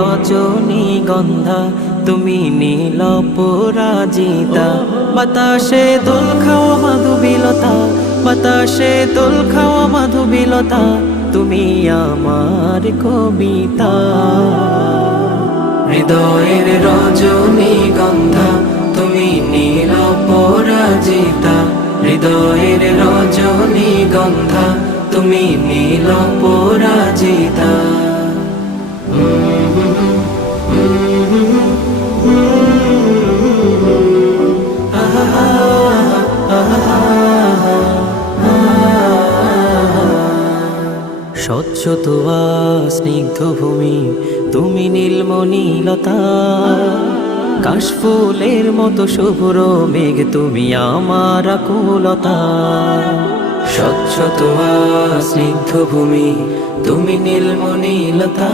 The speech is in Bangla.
রজনীগন্ধা তুমি নীল পরাজিতা বাতাসে দোল খাওয়া মাধবীলতা বাতাসে দোল খাওয়া মাধবীলতা তুমি আমার কবিতা হৃদয়ের রজনীগন্ধা তুমি নীল পরাজিতা হৃদয়ের রজনীগন্ধা তুমি নীল পরাজিতা স্বচ্ছ তোয়া স্নিগ্ধ ভূমি তুমি নীলমণিলতা কাশফুলের মতো শুভ্র মেঘ তুমি আমার আকুলতা স্বচ্ছ তোয়া স্নিগ্ধ ভূমি তুমি নীলমণিলতা।